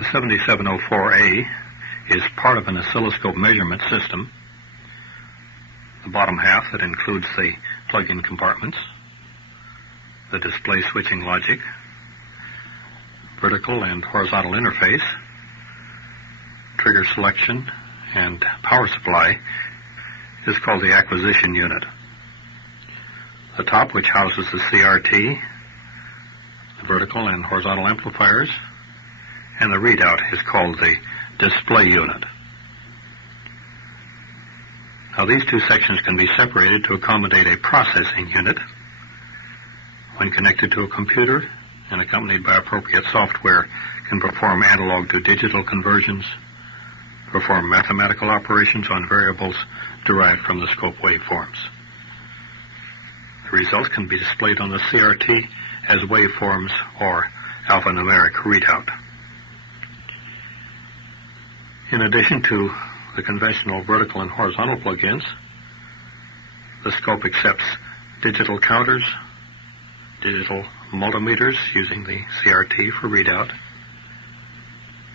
The 7704A is part of an oscilloscope measurement system. The bottom half that includes the plug-in compartments, the display switching logic, vertical and horizontal interface, trigger selection, and power supply is called the acquisition unit. The top, which houses the CRT, the vertical and horizontal amplifiers, and the readout is called the display unit. Now, these two sections can be separated to accommodate a processing unit. When connected to a computer and accompanied by appropriate software, can perform analog to digital conversions, perform mathematical operations on variables derived from the scope waveforms. The results can be displayed on the CRT as waveforms or alphanumeric readout. In addition to the conventional vertical and horizontal plug-ins, the scope accepts digital counters, digital multimeters using the CRT for readout,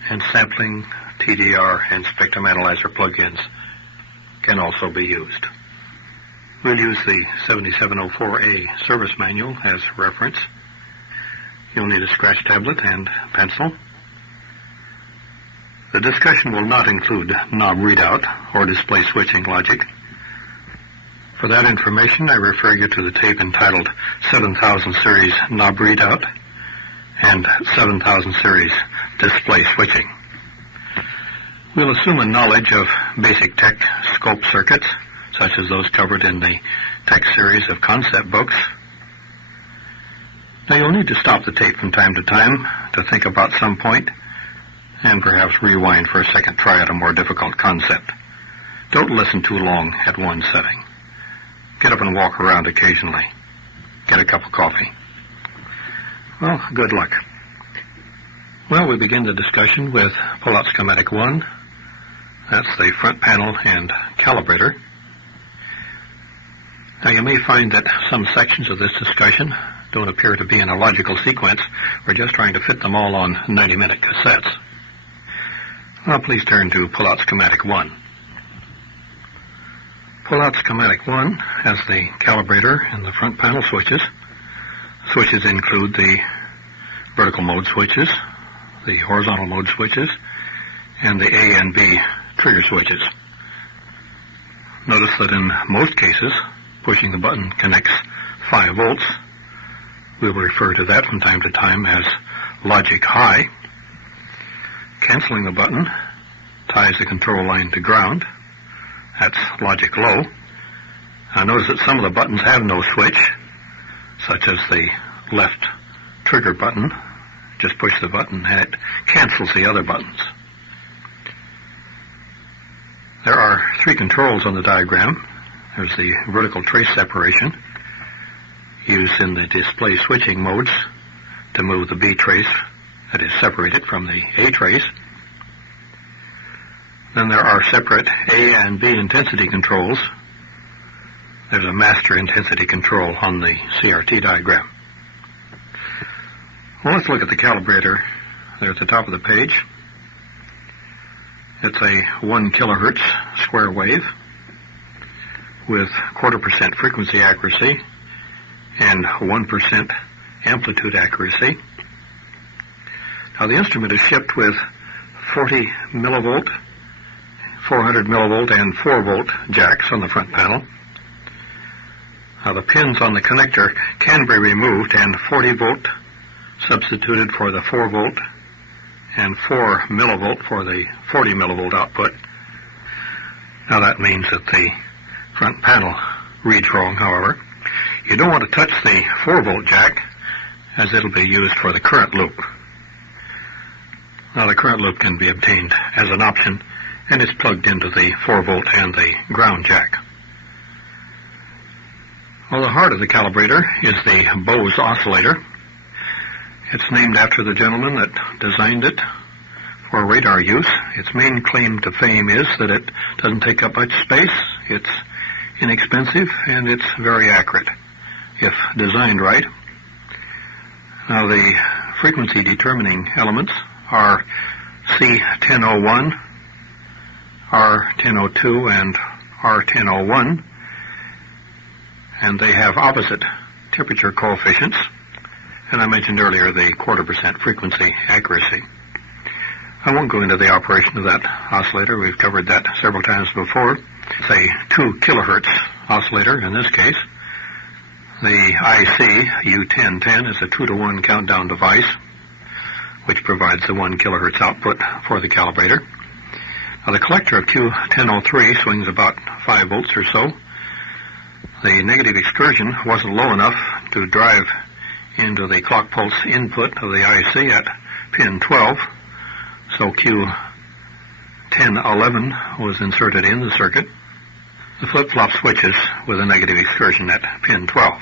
and sampling, TDR, and spectrum analyzer plug-ins can also be used. We'll use the 7704A service manual as reference. You'll need a scratch tablet and pencil. The discussion will not include knob readout or display switching logic. For that information, I refer you to the tape entitled 7000 Series Knob Readout and 7000 Series Display Switching. We'll assume a knowledge of basic tech scope circuits, such as those covered in the tech series of concept books. Now, you'll need to stop the tape from time to time to think about some point and perhaps rewind for a second try at a more difficult concept. Don't listen too long at one setting. Get up and walk around occasionally. Get a cup of coffee. Well, good luck. Well, we begin the discussion with pull-out schematic 1. That's the front panel and calibrator. Now, you may find that some sections of this discussion don't appear to be in a logical sequence. We're just trying to fit them all on 90-minute cassettes. Now, please turn to pull-out schematic 1. Pull-out schematic 1 has the calibrator and the front panel switches. Switches include the vertical mode switches, the horizontal mode switches, and the A and B trigger switches. Notice that in most cases, pushing the button connects 5 volts. We'll refer to that from time to time as logic high. Canceling the button ties the control line to ground. That's logic low. Now, notice that some of the buttons have no switch, such as the left trigger button. Just push the button and it cancels the other buttons. There are 3 controls on the diagram. There's the vertical trace separation, used in the display switching modes to move the B trace that is separated from the A trace. Then there are separate A and B intensity controls. There's a master intensity control on the CRT diagram. Well, let's look at the calibrator there at the top of the page. It's a 1 kilohertz square wave with 0.25% frequency accuracy and 1% amplitude accuracy. Now, the instrument is shipped with 40 millivolt, 400 millivolt, and 4 volt jacks on the front panel. Now, the pins on the connector can be removed and 40 volt substituted for the 4 volt and 4 millivolt for the 40 millivolt output. Now, that means that the front panel reads wrong, however. You don't want to touch the 4 volt jack, as it'll be used for the current loop. Now, the current loop can be obtained as an option, and it's plugged into the 4 volt and the ground jack. Well, the heart of the calibrator is the Bose oscillator. It's named after the gentleman that designed it for radar use. Its main claim to fame is that it doesn't take up much space, it's inexpensive, and it's very accurate, if designed right. Now, the frequency determining elements are C1001, R1002, and R1001, and they have opposite temperature coefficients, and I mentioned earlier the 0.25% frequency accuracy. I won't go into the operation of that oscillator. We've covered that several times before. It's a 2 kilohertz oscillator in this case. The IC U1010 is a 2-to-1 countdown device, which provides the 1 kilohertz output for the calibrator. Now, the collector of Q1003 swings about 5 volts or so. The negative excursion wasn't low enough to drive into the clock pulse input of the IC at pin 12, so Q1011 was inserted in the circuit. The flip-flop switches with a negative excursion at pin 12.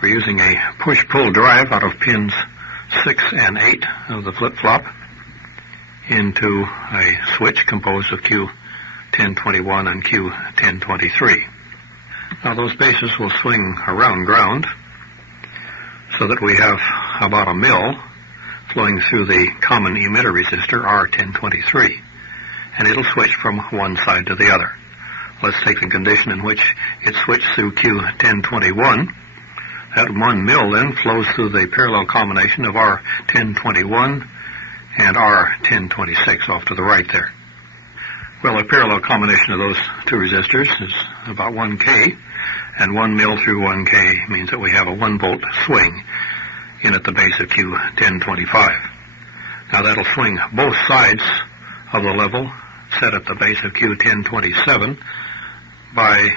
We're using a push-pull drive out of pins 6 and 8 of the flip-flop into a switch composed of Q1021 and Q1023. Now, those bases will swing around ground so that we have about a mil flowing through the common emitter resistor R1023, and it'll switch from one side to the other. Let's take the condition in which it switched through Q1021. That 1 mil then flows through the parallel combination of R1021 and R1026 off to the right there. Well, a parallel combination of those two resistors is about 1K, and 1 mil through 1K means that we have a 1 volt swing in at the base of Q1025. Now, that'll swing both sides of the level set at the base of Q1027 by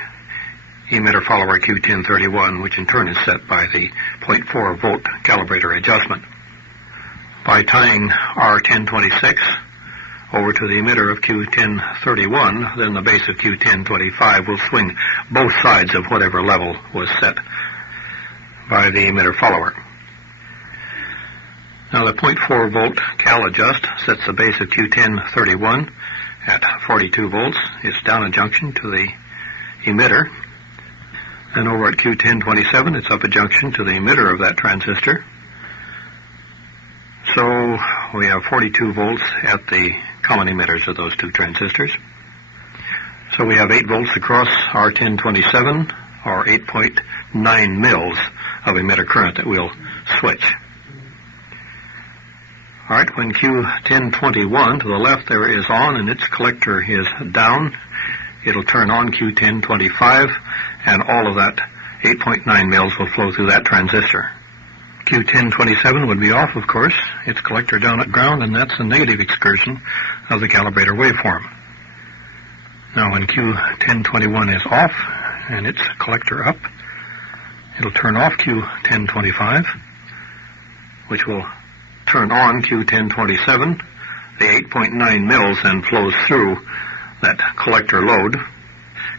emitter follower Q1031, which in turn is set by the 0.4 volt calibrator adjustment. By tying R1026 over to the emitter of Q1031, then the base of Q1025 will swing both sides of whatever level was set by the emitter follower. Now, the 0.4 volt cal adjust sets the base of Q1031 at 42 volts. It's down a junction to the emitter. And over at Q1027, it's up a junction to the emitter of that transistor. So we have 42 volts at the common emitters of those two transistors. So we have 8 volts across R1027, or 8.9 mils of emitter current that we'll switch. All right, when Q1021 to the left there is on and its collector is down, it'll turn on Q1025, and all of that 8.9 mils will flow through that transistor. Q1027 would be off, of course, its collector down at ground, and that's the negative excursion of the calibrator waveform. Now, when Q1021 is off and its collector up, it'll turn off Q1025, which will turn on Q1027. The 8.9 mils then flows through that collector load,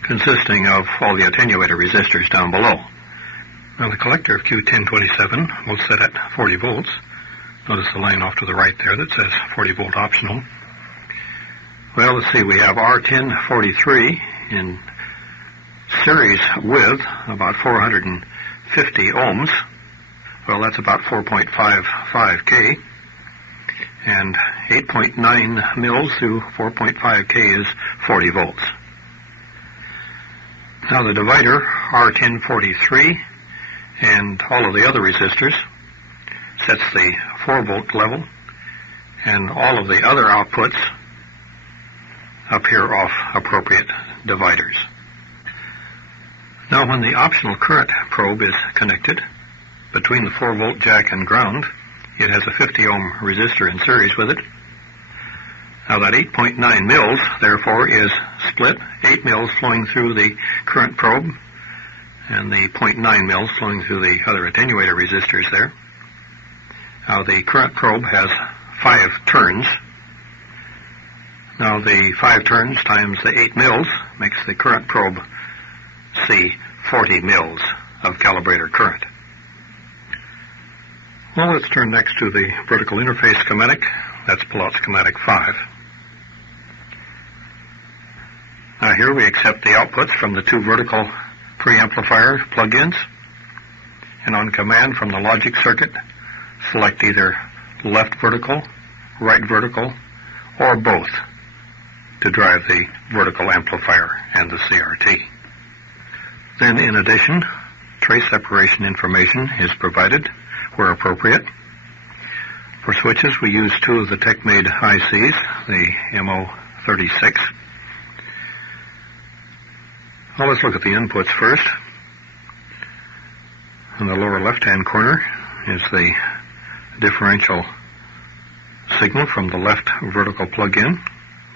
consisting of all the attenuator resistors down below. Now, the collector of Q1027 will set at 40 volts. Notice the line off to the right there that says 40 volt optional. Well, let's see, we have R1043 in series with about 450 ohms. Well, that's about 4.55K. And 8.9 mils through 4.5K is 40 volts. Now, the divider, R1043, and all of the other resistors, sets the 4 volt level, and all of the other outputs appear off appropriate dividers. Now, when the optional current probe is connected between the 4 volt jack and ground, it has a 50 ohm resistor in series with it. Now, that 8.9 mils, therefore, is split, 8 mils flowing through the current probe, and the 0.9 mils flowing through the other attenuator resistors there. Now, the current probe has 5 turns. Now, the 5 turns times the 8 mils makes the current probe see 40 mils of calibrator current. Well, let's turn next to the vertical interface schematic. That's pull-out schematic 5. Now, here we accept the outputs from the 2 vertical preamplifier plug-ins, and on command from the logic circuit, select either left vertical right vertical, or both to drive the vertical amplifier and the CRT. Then, in addition, trace separation information is provided where appropriate. For switches, we use two of the tech-made ICs, the MO36. Well, let's look at the inputs first. In the lower left-hand corner is the differential signal from the left vertical plug-in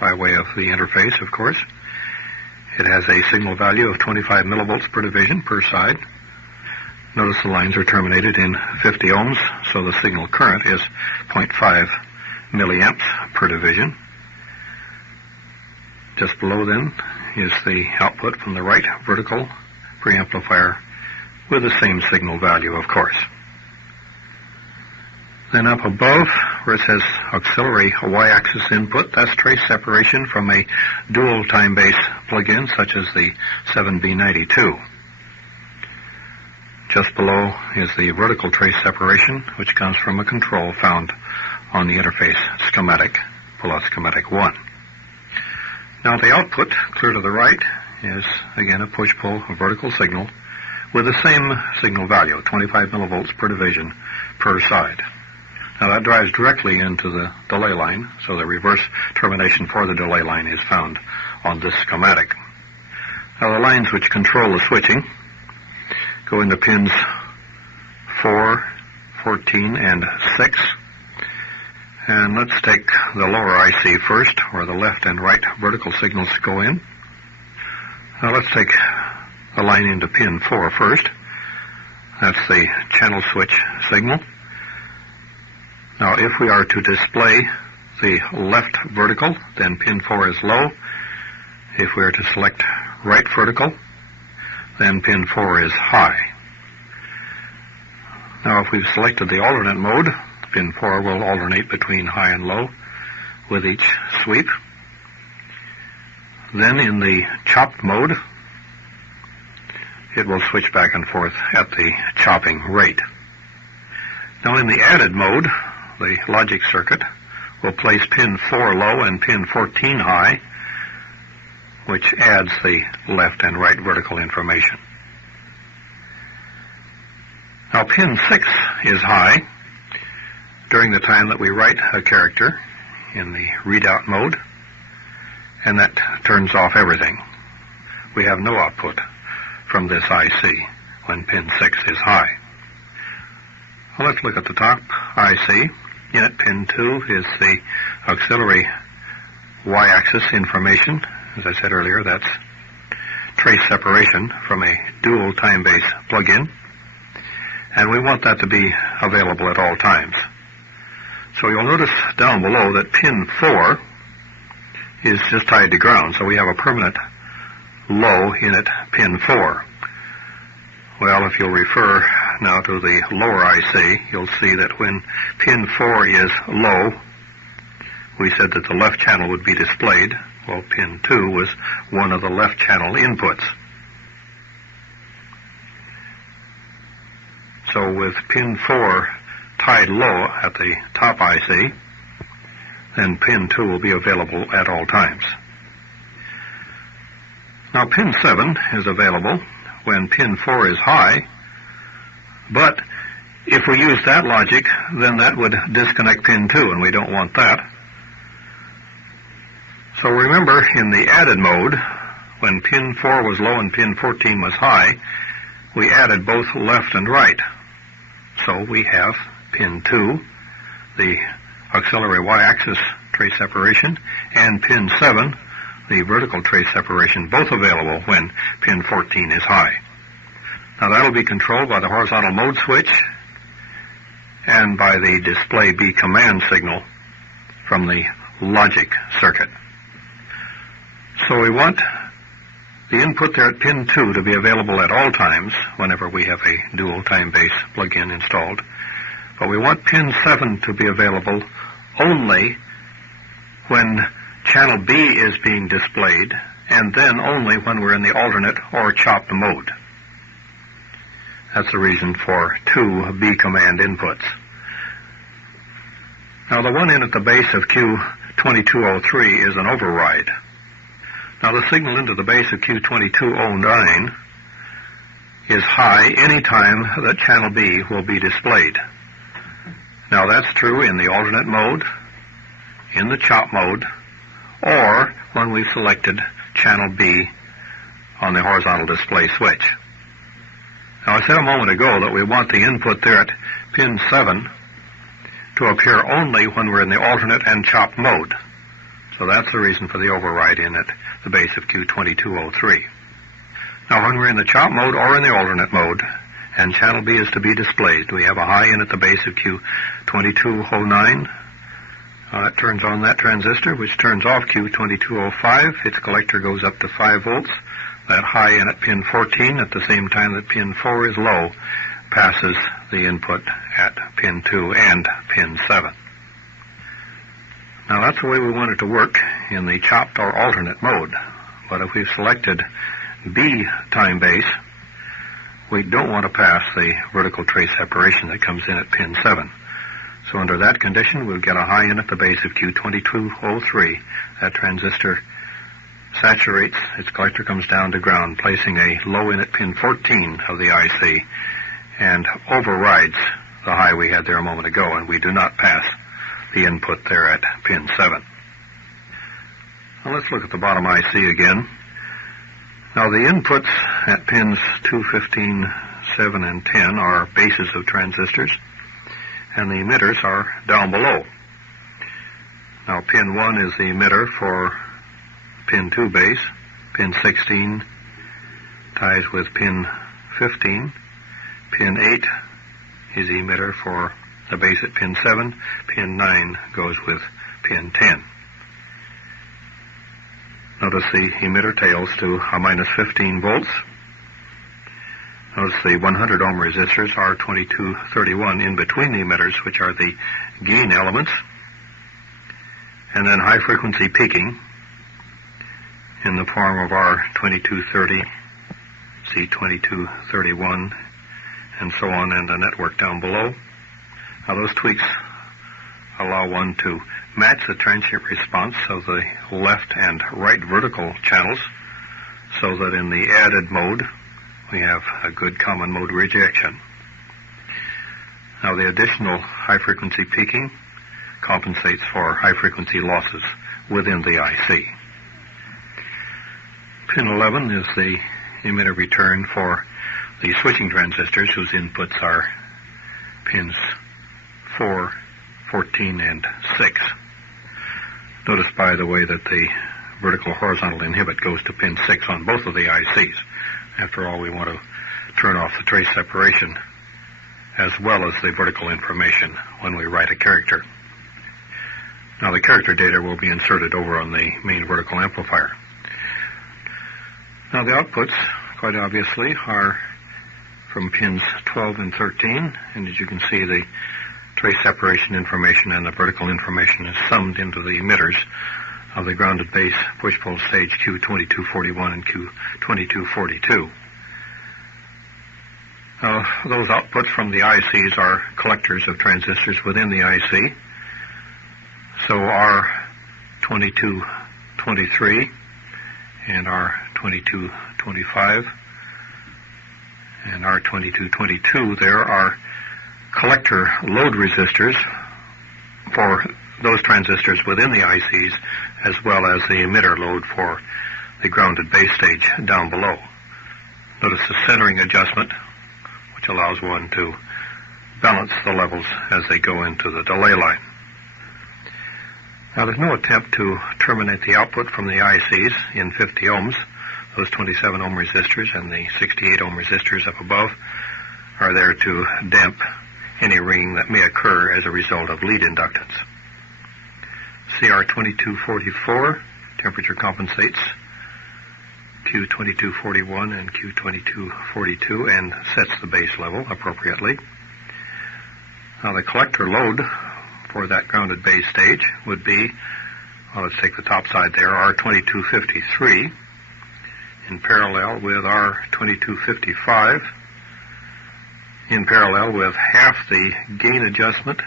by way of the interface, of course. It has a signal value of 25 millivolts per division per side. Notice the lines are terminated in 50 ohms, so the signal current is 0.5 milliamps per division. Just below then is the output from the right vertical preamplifier with the same signal value, of course. Then up above, where it says auxiliary Y-axis input, that's trace separation from a dual time base plug-in, such as the 7B92. Just below is the vertical trace separation, which comes from a control found on the interface schematic, pull-out schematic 1. Now the output, clear to the right, is again a push-pull vertical signal with the same signal value, 25 millivolts per division per side. Now that drives directly into the delay line, so the reverse termination for the delay line is found on this schematic. Now the lines which control the switching go into pins 4, 14, and 6. And let's take the lower IC first, where the left and right vertical signals go in. Now let's take the line into pin 4 first. That's the channel switch signal. Now, if we are to display the left vertical, then pin 4 is low. If we are to select right vertical, then pin 4 is high. Now, if we've selected the alternate mode, pin 4 will alternate between high and low with each sweep. Then in the chopped mode, it will switch back and forth at the chopping rate. Now, in the added mode, the logic circuit will place pin 4 low and pin 14 high, which adds the left and right vertical information. Now pin 6 is high during the time that we write a character in the readout mode, and that turns off everything. We have no output from this IC when pin 6 is high. Well, let's look at the top IC. In it, pin 2 is the auxiliary Y-axis information. As I said earlier, that's trace separation from a dual time base plug-in. And we want that to be available at all times. So you'll notice down below that pin 4 is just tied to ground, so we have a permanent low in it, pin 4. Well, if you'll refer now to the lower IC, you'll see that when pin 4 is low, we said that the left channel would be displayed. Well, pin 2 was one of the left channel inputs. So with pin 4 tied low at the top IC, then pin 2 will be available at all times. Now pin 7 is available when pin 4 is high, but if we use that logic, then that would disconnect pin 2, and we don't want that. So remember, in the added mode, when pin 4 was low and pin 14 was high, we added both left and right. So we have pin 2, the auxiliary Y-axis trace separation, and pin 7, the vertical trace separation, both available when pin 14 is high. Now that'll be controlled by the horizontal mode switch and by the display B command signal from the logic circuit. So we want the input there at pin 2 to be available at all times whenever we have a dual time base plug-in installed. But we want pin 7 to be available only when channel B is being displayed, and then only when we're in the alternate or chopped mode. That's the reason for two B command inputs. Now the one in at the base of Q2203 is an override. Now the signal into the base of Q2209 is high any time that channel B will be displayed. Now that's true in the alternate mode, in the chop mode, or when we've selected channel B on the horizontal display switch. Now I said a moment ago that we want the input there at pin 7 to appear only when we're in the alternate and chop mode. So that's the reason for the override in at the base of Q2203. Now when we're in the chop mode or in the alternate mode, and channel B is to be displayed, we have a high in at the base of Q2209. That turns on that transistor, which turns off Q2205. Its collector goes up to 5 volts. That high in at pin 14, at the same time that pin 4 is low, passes the input at pin 2 and pin 7. Now that's the way we want it to work in the chopped or alternate mode. But if we've selected B time base, we don't want to pass the vertical trace separation that comes in at pin 7. So under that condition, we'll get a high in at the base of Q2203. That transistor saturates, its collector comes down to ground, placing a low in at pin 14 of the IC, and overrides the high we had there a moment ago, and we do not pass the input there at pin 7. Now let's look at the bottom IC again. Now the inputs at pins 2, 15, 7, and 10 are bases of transistors, and the emitters are down below. Now pin 1 is the emitter for pin 2 base. Pin 16 ties with pin 15. Pin 8 is the emitter for the base at pin 7. Pin 9 goes with pin 10. Notice the emitter tails to a minus 15 volts. Notice the 100 ohm resistors are 2231 in between the emitters, which are the gain elements. And then high frequency peaking in the form of R2230, C2231, and so on, and the network down below. Now those tweaks allow one to match the transient response of the left and right vertical channels, so that in the added mode we have a good common mode rejection. Now the additional high frequency peaking compensates for high frequency losses within the IC. Pin 11 is the emitter return for the switching transistors, whose inputs are pins 4, 14, and 6. Notice, by the way, that the vertical horizontal inhibit goes to pin 6 on both of the ICs. After all, we want to turn off the trace separation as well as the vertical information when we write a character. Now the character data will be inserted over on the main vertical amplifier. Now the outputs, quite obviously, are from pins 12 and 13, and as you can see, the trace separation information and the vertical information is summed into the emitters of the grounded base push-pull stage Q2241 and Q2242. Those outputs from the ICs are collectors of transistors within the IC. So R2223 and R2225 and R2222, there are collector load resistors for those transistors within the ICs, as well as the emitter load for the grounded base stage down below. Notice the centering adjustment, which allows one to balance the levels as they go into the delay line. Now there's no attempt to terminate the output from the ICs in 50 ohms. Those 27 ohm resistors and the 68 ohm resistors up above are there to damp any ringing that may occur as a result of lead inductance. CR2244 temperature compensates Q2241 and Q2242 and sets the base level appropriately. Now the collector load for that grounded base stage would be, well, let's take the top side there, R2253 in parallel with R2255, in parallel with half the gain adjustment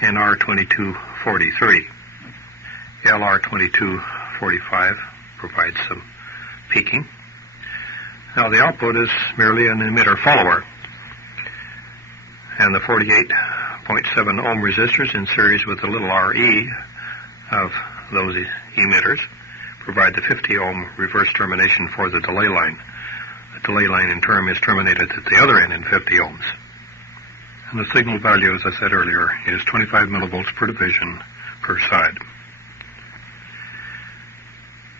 and R2243. LR2245 provides some peaking. Now the output is merely an emitter follower, and the 48.7 ohm resistors in series with the little RE of those emitters provide the 50 ohm reverse termination for the delay line. The delay line in turn is terminated at the other end in 50 ohms. And the signal value, as I said earlier, is 25 millivolts per division per side.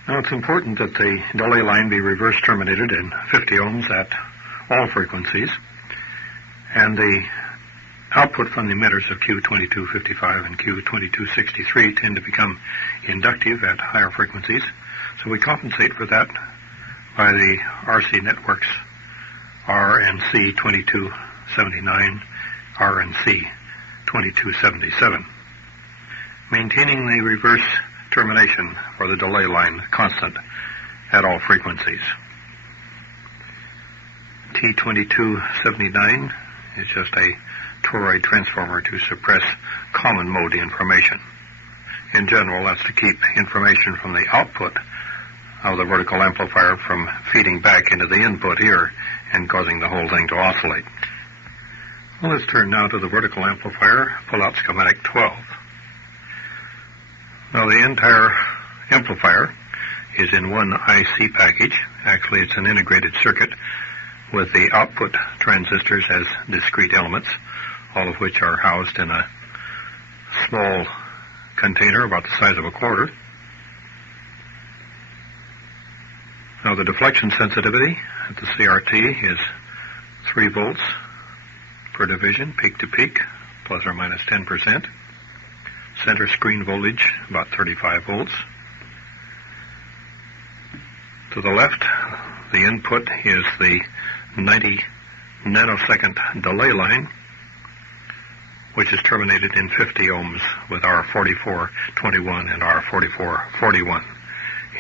Now it's important that the delay line be reverse terminated in 50 ohms at all frequencies, and the output from the emitters of Q2255 and Q2263 tend to become inductive at higher frequencies, so we compensate for that by the RC networks R and C 2279, R and C 2277, maintaining the reverse termination for the delay line constant at all frequencies. T2279 is just a toroid transformer to suppress common mode information. In general, that's to keep information from the output of the vertical amplifier from feeding back into the input here and causing the whole thing to oscillate. Well, let's turn now to the vertical amplifier, pull-out schematic 12. Now, the entire amplifier is in one IC package. Actually, it's an integrated circuit with the output transistors as discrete elements, all of which are housed in a small container about the size of a quarter. Now, the deflection sensitivity at the CRT is 3 volts per division, peak to peak, plus or minus 10%. Center screen voltage, about 35 volts. To the left, the input is the 90 nanosecond delay line, which is terminated in 50 ohms with R4421 and R4441.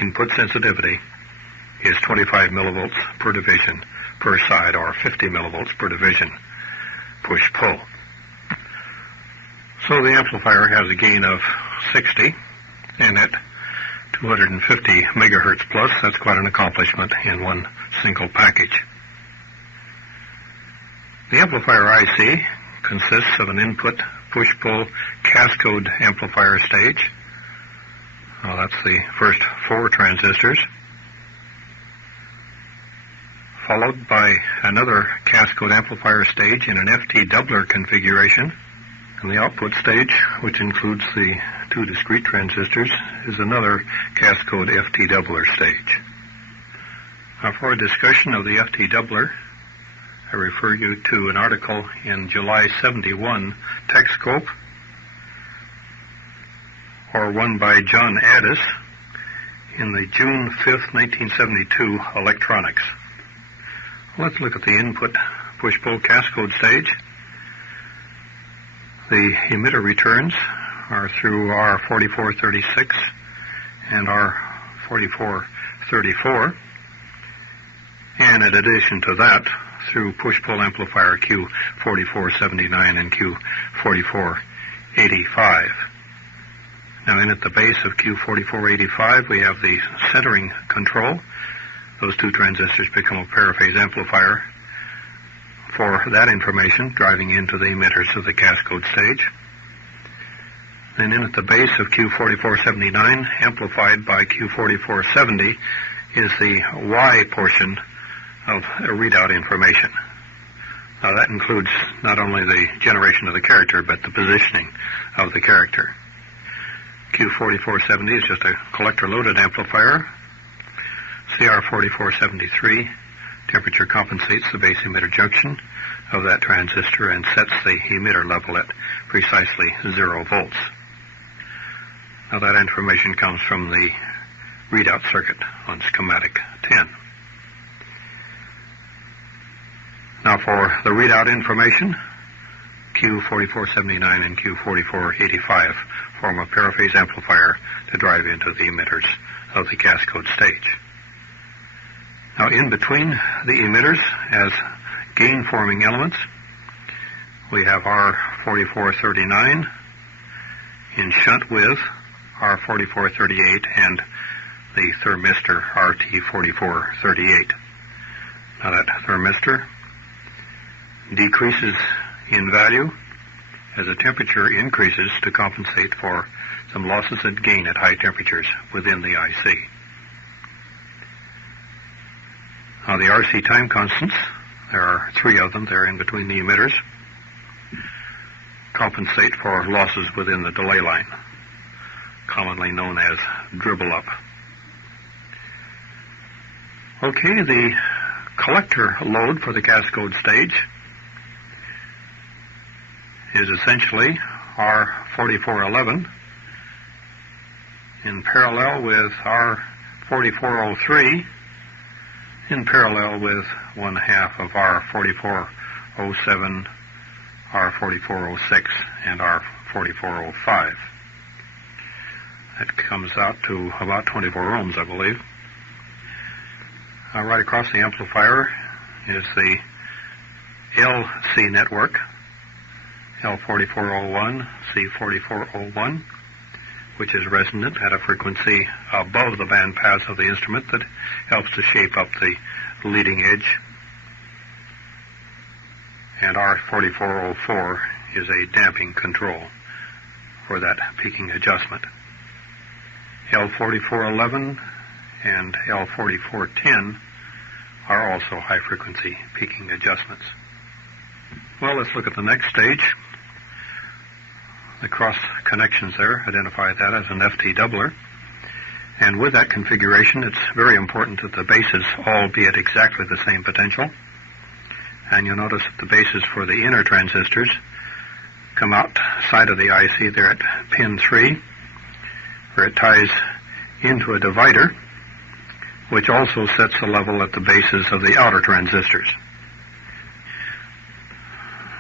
Input sensitivity is 25 millivolts per division per side, or 50 millivolts per division push-pull. So the amplifier has a gain of 60, and at 250 megahertz plus, that's quite an accomplishment in one single package. The amplifier IC consists of an input push-pull cascode amplifier stage. Well, that's the first 4 transistors, followed by another cascode amplifier stage in an FT doubler configuration. And the output stage, which includes the 2 discrete transistors, is another cascode FT doubler stage. Now, for a discussion of the FT doubler, I refer you to an article in July 71 TechScope, or one by John Addis in the June 5th, 1972 Electronics. Let's look at the input push-pull cascode stage. The emitter returns are through R4436 and R4434, and in addition to that, through push-pull amplifier Q4479 and Q4485. Now, in at the base of Q4485, we have the centering control. Those 2 transistors become a paraphase amplifier for that information driving into the emitters of the cascode stage. Then in at the base of Q4479, amplified by Q4470, is the Y portion of readout information. Now, that includes not only the generation of the character, but the positioning of the character. Q4470 is just a collector-loaded amplifier. CR4473 temperature compensates the base emitter junction of that transistor and sets the emitter level at precisely 0 volts. Now, that information comes from the readout circuit on schematic 10. Now, for the readout information, Q4479 and Q4485 form a paraphase amplifier to drive into the emitters of the cascode stage. Now, in between the emitters, as gain-forming elements, we have R4439 in shunt with R4438 and the thermistor RT4438. Now that thermistor decreases in value as the temperature increases to compensate for some losses and gain at high temperatures within the IC. Now the RC time constants, there are 3 of them there in between the emitters, compensate for losses within the delay line, commonly known as dribble up. Okay, the collector load for the cascode stage is essentially R4411 in parallel with R4403 in parallel with 1/2 of R4407, R4406, and R4405. That comes out to about 24 ohms, I believe. Right across the amplifier is the LC network, L4401, C4401, which is resonant at a frequency above the bandpass of the instrument that helps to shape up the leading edge. And R4404 is a damping control for that peaking adjustment. L4411 and L4410 are also high-frequency peaking adjustments. Well, let's look at the next stage. The cross connections there identify that as an FT doubler. And with that configuration, it's very important that the bases all be at exactly the same potential. And you'll notice that the bases for the inner transistors come outside of the IC there at pin 3, where it ties into a divider, which also sets the level at the bases of the outer transistors.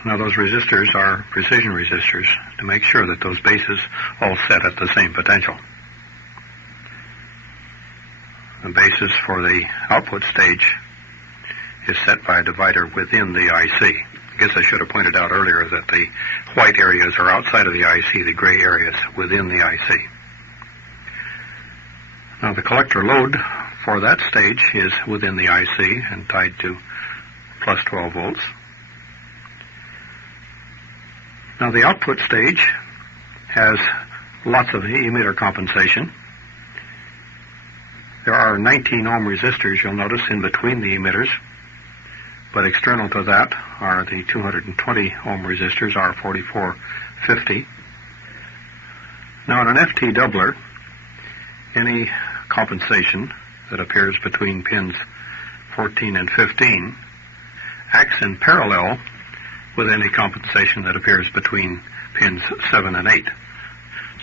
Now those resistors are precision resistors to make sure that those bases all set at the same potential. The basis for the output stage is set by a divider within the IC. I guess I should have pointed out earlier that the white areas are outside of the IC, the gray areas within the IC. Now the collector load for that stage is within the IC and tied to plus 12 volts. Now the output stage has lots of emitter compensation. There are 19 ohm resistors, you'll notice, in between the emitters, but external to that are the 220 ohm resistors, R4450. Now in an FT doubler, any compensation that appears between pins 14 and 15 acts in parallel with any compensation that appears between pins 7 and 8.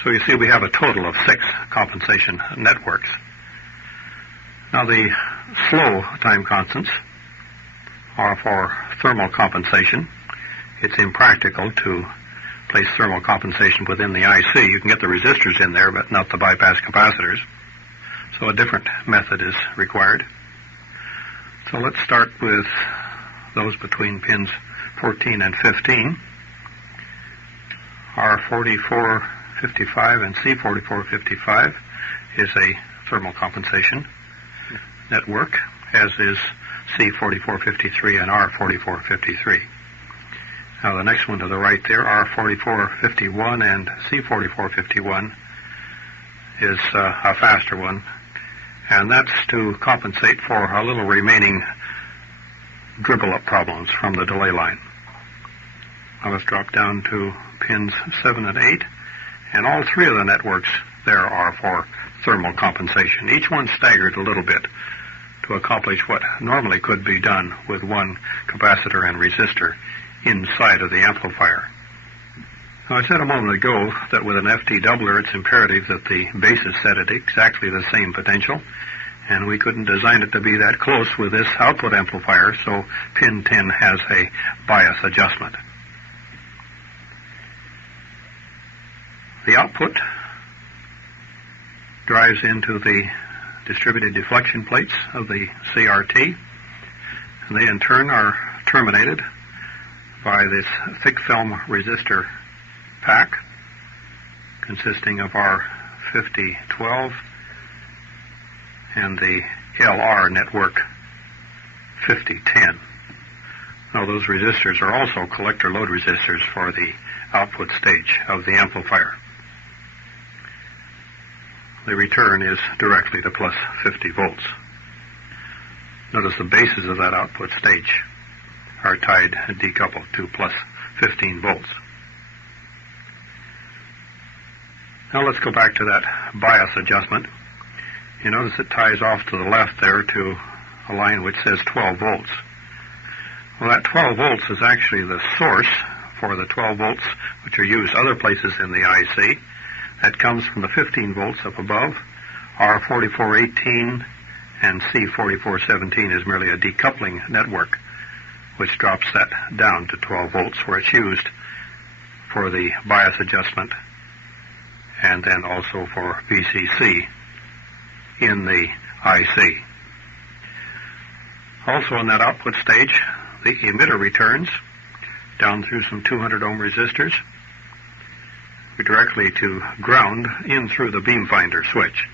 So you see we have a total of 6 compensation networks. Now the slow time constants are for thermal compensation. It's impractical to place thermal compensation within the IC. You can get the resistors in there, but not the bypass capacitors. So a different method is required. So let's start with those between pins 14 and 15. R4455 and C4455 is a thermal compensation network, as is C4453 and R4453. Now the next one to the right there, R4451 and C4451, is a faster one, and that's to compensate for a little remaining dribble up problems from the delay line. Now let's drop down to pins 7 and 8, and all 3 of the networks there are for thermal compensation, each one staggered a little bit to accomplish what normally could be done with one capacitor and resistor inside of the amplifier. Now I said a moment ago that with an FT doubler it's imperative that the base is set at exactly the same potential, and we couldn't design it to be that close with this output amplifier, so pin 10 has a bias adjustment. The output drives into the distributed deflection plates of the CRT, and they in turn are terminated by this thick film resistor pack consisting of our 5012 and the LR network 5010. Now those resistors are also collector load resistors for the output stage of the amplifier. The return is directly to plus 50 volts. Notice the bases of that output stage are tied and decoupled to plus 15 volts. Now let's go back to that bias adjustment. You notice it ties off to the left there to a line which says 12 volts. Well, that 12 volts is actually the source for the 12 volts which are used other places in the IC. That comes from the 15 volts up above. R4418 and C4417 is merely a decoupling network which drops that down to 12 volts where it's used for the bias adjustment and then also for VCC in the IC. Also in that output stage, the emitter returns down through some 200 ohm resistors directly to ground in through the beam finder switch.